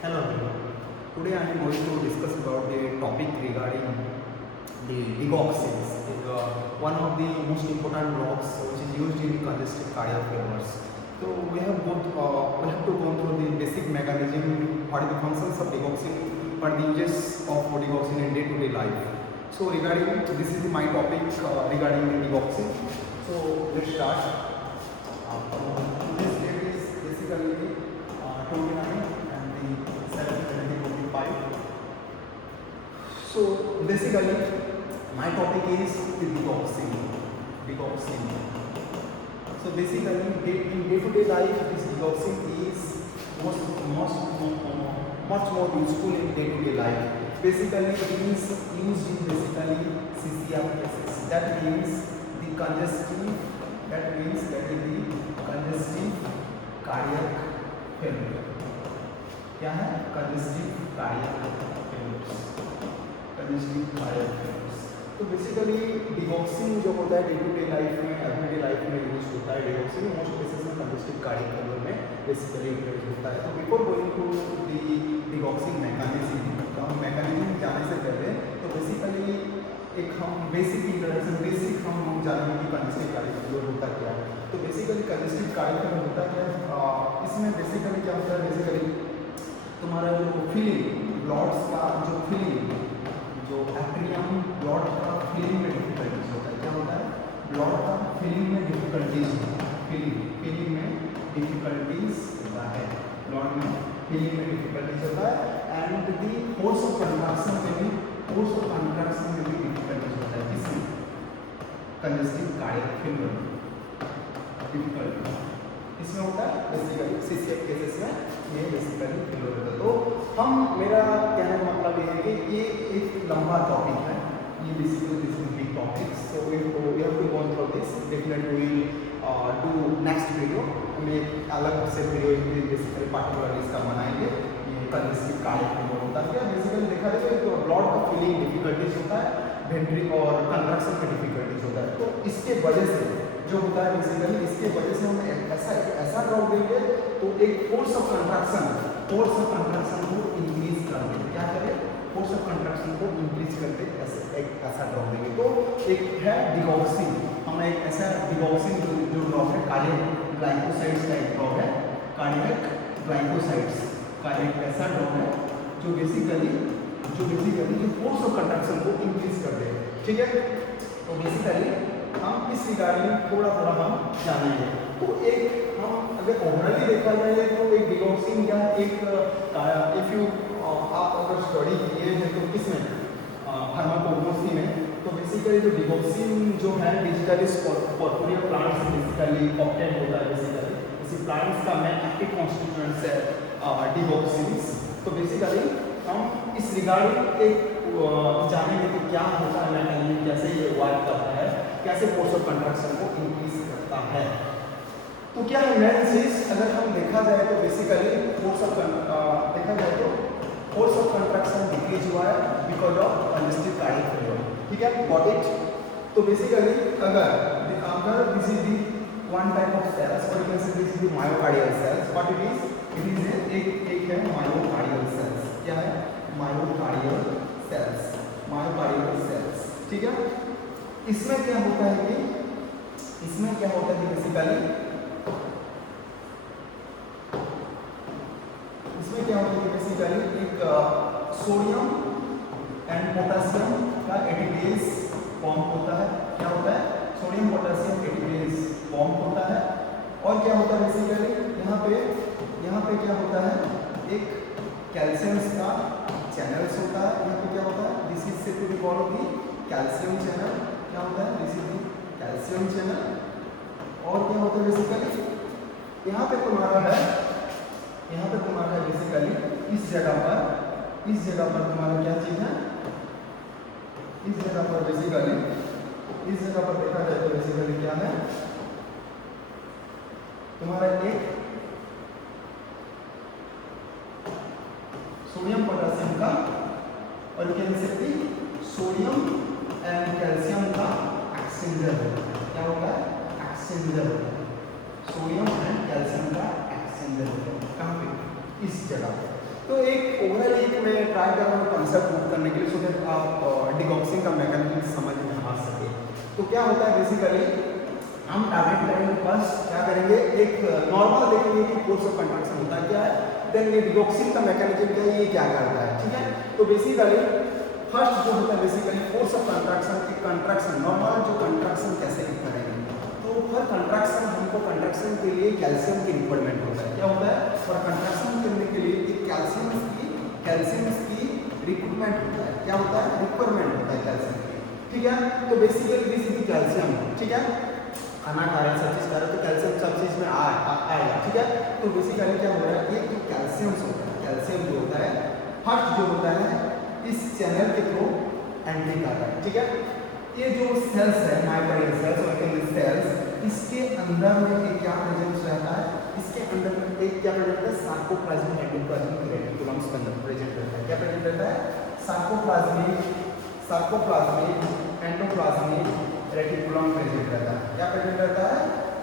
Hello everyone. Today I am going to discuss about the topic regarding the digoxins. Is one of the most important drugs which is used in congestive cardiac failures. So we have to go through the basic mechanism, what are the functions of digoxin, what are the uses of digoxin in day-to-day life. So regarding this is my topic regarding the digoxin. So let's start. Today's date is basically 29 and the 7/2025. So basically my topic is the digoxin. Digoxin. So basically in day-to-day life this digoxin is much more useful in day-to-day life. Basically it is used in basically CCR cases. That means the congestive cardiac failure. क्या है congestive cardiac failures. तो basically digoxin जो होता है day to day life में everyday life में use होता है। डिगॉक्सिन मोस्ट केसेस में कंजेस्टिव कार्डियक फेल्योर में बेसिकली यूज होता है। तो before going to the digoxin mechanism, तो हम मैकेनिज्म जाने से पहले तो बेसिकली एक हम बेसिक इंट्रोडक्शन हम जानेंगे कि कंजेस्टिव कार्डियक फेल्योर होता क्या है। तो बेसिकली कंजेस्टिव कार्डियक फेल्योर होता क्या है, इसमें बेसिकली क्या होता है, बेसिकली तुम्हारा जो फीलिंग ब्लॉड्स का जो फीलिंग जो एट्रियम ब्लॉड का फीलिंग में डिफिकल्टीज होता है। क्या होता है, ब्लॉड का फीलिंग में डिफिकल्टीज फीलिंग में डिफिकल्टीज होता है, ब्लॉड में फीलिंग में डिफिकल्टीज होता है। And the force of contraction में भी डिफिकल्टीज होता है। किसमें, कंजेस्टिव कार्डियक फेल्योर डिफिकल्टी इसमें होता है। बेसिकली सीसीएफ केसेस में ये बेसिकली फेल्योर होता है। तो हम मेरा कहने का मतलब ये है कि ये एक लंबा टॉपिक है, ये basically this is big topic. So we have to go through this. Definitely we do next video में एक अलग से वीडियो बेसिकली पार्टिकुलरली इसका बनाएंगे। ये कंजेस्टिव कार्डियक फेल्योर होता है क्या, बेसिकली देखा जाए तो ब्लड का फीलिंग डिफिकल्टीज होता है, वेंट्री और कंट्रैक्शन में डिफिकल्टीज होता है। तो इसके वजह से जो होता है बेसिकली इसके वजह से हम ऐसा ड्रॉप देंगे तो एक फोर्स ऑफ कंट्रैक्शन को इंक्रीज कर देंगे। क्या करें, फोर्स ऑफ कंट्रैक्शन को इंक्रीज करते ऐसा ड्रॉप देंगे। तो एक है डिगॉक्सिन, हम एक ऐसा डिगॉक्सिन जो ड्रॉप है कार्डियक ग्लाइकोसाइड्स का एक ड्रॉप है, कार्डियक ग्लाइकोसाइड्स का एक ऐसा ड्रॉप है जो बेसिकली जो फोर्स ऑफ कंट्रैक्शन को इंक्रीज कर दे। ठीक है, तो बेसिकली हम इस रिगार्डिंग थोड़ा हम जानेंगे। तो एक हम अगर ओवरऑली देखा जाए तो एक डिगॉक्सिन या एक इफ यू आप अगर स्टडी किए हैं तो किसमें, फार्माकोग्नोसी में, तो बेसिकली जो डिगॉक्सिन जो है digitally corporeal plants basically obtain होता है। बेसिकली इसी प्लांट्स का मेन एक्टिव कॉन्स्टिट्यूएंट्स है डिगॉक्सिन्स। तो बेसिकली हम इस रिगार्डिंग एक जानेंगे कि क्या होता है मैकेनिज्म, कैसे ये वर्क करता है, कैसे फोर्स ऑफ कंट्रैक्शन को इंक्रीज करता है। तो क्या है मेन चीज, अगर हम देखा जाए तो basically force of contraction decrease हुआ है because of congestive cardiac failure. ठीक है, गॉट इट। तो बेसिकली अगर this is the one type of cells और you can say this is the myocardial cells, what it is एक है myocardial sales. क्या है, मायोकार्डियल सेल्स। ठीक है, इसमें क्या होता है कि बेसिकली एक सोडियम एंड पोटेशियम का एटीपीएस फॉर्म होता है। क्या होता है, सोडियम पोटेशियम एटीपीएस फॉर्म होता है। और क्या होता है बेसिकली यहाँ पे क्या होता है, एक कैल्शियम का चैनल्स होता है। यहाँ पे क्या होता है, this is said to be called the calcium channel. क्या होता है, this is the calcium channel. और क्या होता है बेसिकली यहाँ पे तुम्हारा है बेसिकली इस जगह पर तुम्हारा क्या चीज है, इस जगह पर देखा जाए तो बेसिकली क्या है, तुम्हारा एक सोडियम पोटेशियम का और सोडियम एंड कैल्शियम का एक्सचेंजर। क्या होगा, एक्सचेंजर, सोडियम एंड कैल्शियम का एक्सचेंजर। कहाँ पे, इस जगह पे। तो एक ओवरऑल एक मैं ट्राई कर रहा हूँ कंसेप्ट प्रूव करने के लिए, सो दैट आप डिगॉक्सिंग का मैकेनिज्म समझ में आ सके। तो क्या होता है बेसिकली, हम टारगेट करेंगे फर्स्ट, क्या करेंगे, एक नॉर्मल देखेंगे कि फोर्स ऑफ कंट्रैक्शन होता है क्या है, देन ये डिगॉक्सिंग का मैकेनिज्म क्या है, ये क्या करता है, ठीक है। तो बेसिकली फर्स्ट जो होता है बेसिकली फोर्स ऑफ कंट्रैक्शन, की कंट्रैक्शन नॉर्मल जो कंट्रैक्शन कैसे करेंगे, तो फॉर कंट्रैक्शन हमको कंट्रैक्शन के लिए कैल्शियम की रिक्वायरमेंट होता है। क्या होता है, फॉर कंट्रैक्शन करने के लिए एक कैल्शियम की रिक्वायरमेंट होता है। क्या होता है, रिक्वायरमेंट होता है कैल्शियम की, ठीक है। तो बेसिकली दिस इज कैल्शियम, ठीक है, खाना खा रहे हैं, सब चीज कर रहे हैं, तो कैल्शियम सब चीज में आएगा, ठीक है। तो बेसिकली क्या हो रहा है, ये जो कैल्शियम होता है, कैल्शियम जो होता है फर्स्ट जो होता है इस चैनल के थ्रू एंट्री कर रहा है, ठीक है। ये जो सेल्स है मायोकार्डियल सेल्स और सेल्स, इसके अंदर में एक क्या प्रेजेंस रहता है, इसके अंदर में एक क्या प्रेजेंट रहता है, सार्कोप्लाज्मिक एंडोप्लाज्मिक रेटिकुलम्स के अंदर प्रेजेंट रहता है। क्या प्रेजेंट रहता है, सार्कोप्लाज्मिक एंडोप्लाज्मिक रेटिकुलम प्रेजेंट रहता है। क्या प्रेजेंट रहता है,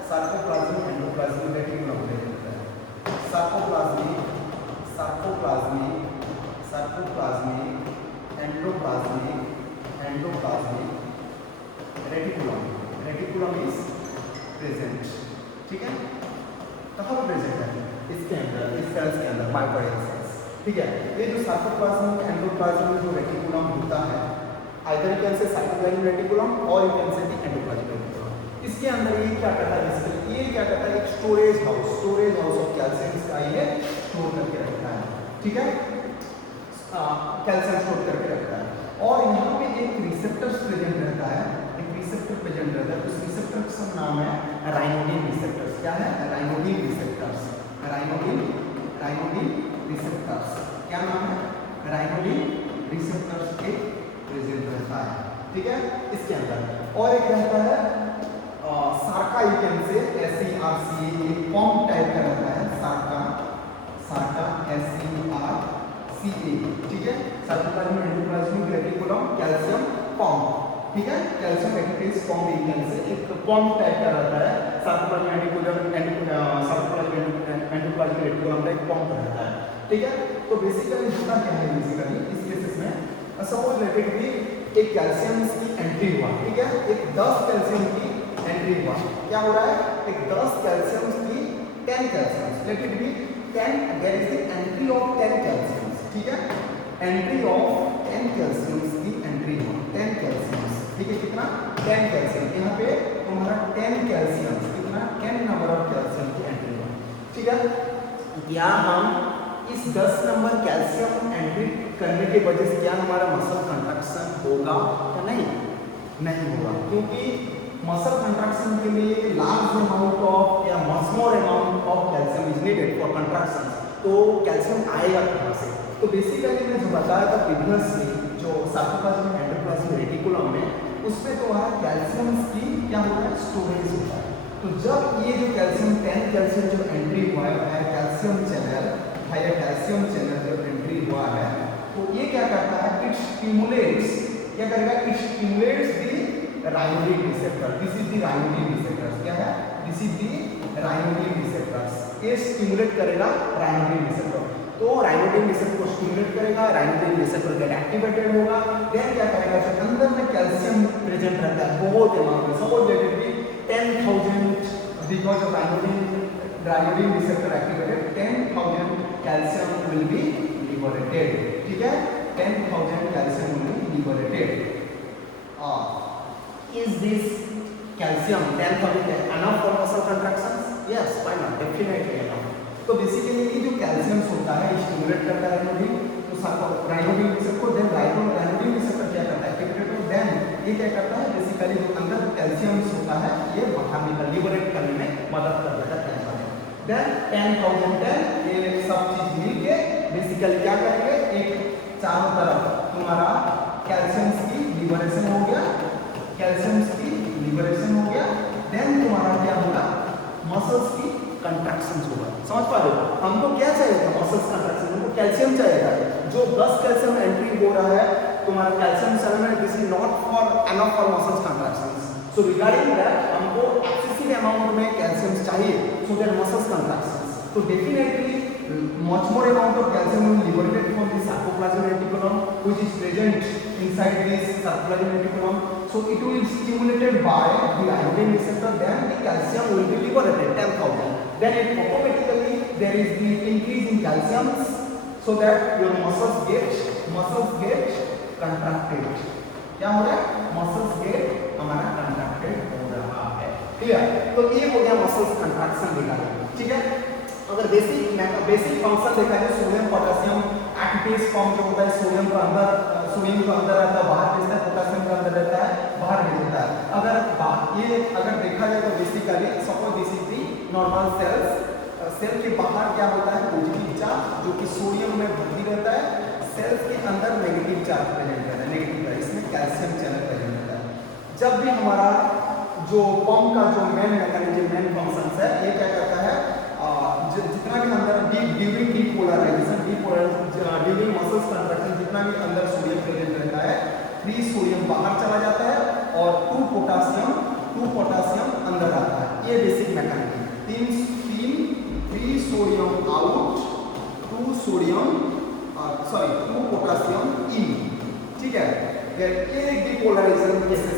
सार्कोप्लाज्मिक एंडोप्लाज्मिक रेटिकुलम प्रेजेंट रहता है। Sarcoplasmic endoplasmic reticulum is present, ठीक है। कहाँ पर प्रेजेंट है, इसके अंदर, इस सेल्स के अंदर, मायोकार्डियल सेल्स, ठीक है। ये जो सार्कोप्लाज्मिक एंडोप्लाज्मिक जो रेटिकुलम होता है, either you can say sarcoplasmic reticulum और you can say the endoplasmic reticulum. इसके अंदर ये क्या करता है बेसिकली, ये क्या करता है, एक स्टोरेज हाउस ऑफ कैल्शियम का ये स्टोर करके रखता है, ठीक है, कैल्शियम स्टोर करके रखता है। और यहाँ पे एक रिसेप्टर्स प्रेजेंट रहता है, एक रिसेप्टर प्रेजेंट रहता है, उस रिसेप्टर का नाम है राइनोडिन रिसेप्टर्स। क्या है, राइनोडिन रिसेप्टर्स, राइनोडिन रिसेप्टर्स, क्या नाम है, राइनोडिन रिसेप्टर्स के प्रेजेंट रहता है, ठीक है, इसके अंदर। और एक रहता है सार्का, यू कैन से SERCA, एक पंप टाइप का रहता है, सार्का SERCA, ठीक है, sarcoplasmic endoplasmic reticulum calcium pump, ठीक है, calcium activates pump, you can से एक पंप टाइप का रहता है, सार्कोप्लाज्मिक एंडोप्लाज्मिक रेटिकुलम का एक पंप रहता है, ठीक है। तो बेसिकली होता क्या है, बेसिकली इस केसेस में सपोज लेट इट बी एक कैल्शियम की एंट्री हुआ, ठीक है, एक 10 कैल्शियम की एंट्री हुआ, क्या हो रहा है, एक 10 कैल्शियम की 10 calcium, let it be 10, there is the entry of 10 calcium, ठीक है, एंट्री ऑफ 10 कैल्शियम की एंट्री हुआ, 10 कैल्शियम, ठीक है, कितना, 10 कैल्शियम, यहाँ पे तुम्हारा 10 कैल्शियम, कितना, 10 नंबर ऑफ कैल्शियम की एंट्री हुआ, ठीक है। क्या हम इस 10 नंबर कैल्शियम एंट्री करने के वजह से क्या हमारा मसल कंट्रैक्शन होगा या नहीं होगा, क्योंकि मसल कंट्रैक्शन के लिए लार्ज अमाउंट ऑफ या much more amount of calcium is needed for contraction, तो कैल्शियम आएगा कहाँ से। तो बेसिकली मैं जो बताया था प्रीवियसली, जो सार्कोप्लाज्मिक एंडोप्लाज्मिक रेटिकुलम में, उसमें तो वहाँ कैल्शियम की क्या होता है, स्टोरेज होता है। तो जब ये जो कैल्शियम 10 कैल्शियम जो एंट्री हुआ है calcium channel, higher calcium channel जब एंट्री हुआ है, तो ये क्या करता है, इट स्टिमुलेट्स, क्या करेगा, it stimulates the ryanodine receptor, this is the ryanodine receptors, क्या है, this is the ryanodine receptors, ये स्टिमुलेट करेगा राइनोडिन रिसेप्टर, तो राइनोडिन रिसेप्टर को स्टिमुलेट करेगा, राइनोडिन रिसेप्टर गेट एक्टिवेटेड होगा, देन क्या करेगा, जो अंदर में कैल्शियम प्रेजेंट रहता है बहुत अमाउंट में, suppose let it be 10,000, because of ryanodine receptor activated 10,000 calcium will be liberated, ठीक है, 10,000 calcium will be liberated. Is this calcium 10,000 enough for muscle contractions? Yes, why not? Definitely enough. तो basically ये जो calcium होता है stimulate करता है राइनोडिन, तो राइनोडिन रिसेप्टर, देन राइनोडिन रिसेप्टर क्या करता है, एक्टिवेटेड, देन ये क्या करता है, बेसिकली जो अंदर कैल्शियम होता है ये बाहर निकल लिबरेट करने में मदद करता है कैल्शियम, देन 10,000 ये सब चीज मिलके बेसिकली क्या करेंगे, एक चारों तरफ तुम्हारा कैल्शियम की लिबरेशन हो गया, कैल्शियम की लिबरेशन हो गया, देन तुम्हारा क्या होगा, मसल्स की कंट्रैक्शन होगा। समझ पा रहे हो, हमको क्या चाहिए था, मसल्स कंट्रैक्शन, हमको कैल्शियम चाहिए था, जो 10 कैल्शियम एंट्री हो रहा है तुम्हारा कैल्शियम सेल में, this is not for enough for muscles contractions, so regarding that हमको एक्सेसिव अमाउंट में कैल्शियम चाहिए सो दैट मसल्स कंट्रैक्शंस, तो definitely much more amount of calcium will liberated from the sarcoplasmic reticulum which is present inside this sarcoplasmic reticulum. So it will be stimulated by the iodine receptor, then the calcium will be liberated 10,000. Then it automatically there is the increase in calcium so that your muscles get contracted. क्या हो रहा है? Muscles gate हमारा contracted हो रहा है. Clear? तो ये हो गया मसल्स कंट्रैक्शन निकाले. ठीक है? अगर बेसिक फंक्शन देखा जाए सोडियम पोटेशियम एक्टिव फॉर्म जो होता है सोडियम का अंदर रहता है, बाहर भेजता है, पोटेशियम का अंदर रहता है, बाहर भेजता है. अगर देखा जाए तो basically suppose this is the normal cell के बाहर क्या होता है? पॉजिटिव चार्ज जो कि सोडियम में भर्ती रहता है, सेल्स के अंदर नेगेटिव चार्ज प्रेजेंट रहता है, नेगेटिव चार्ज, इसमें कैल्शियम चैनल प्रेजेंट रहता है. जब भी हमारा जो पंप का जो मेन मैकेनिज्म मेन फंक्शन है ये क्या करता है? जितना भी अंदर during depolarisation during muscles contraction जितना भी अंदर सोडियम प्रेजेंट रहता है, 3 सोडियम बाहर चला जाता है और 2 पोटासियम अंदर आता है. ये basic mechanism. 3 sodium out, 2 potassium in. ठीक है? ये एक डीपोलराइजेशन केसेस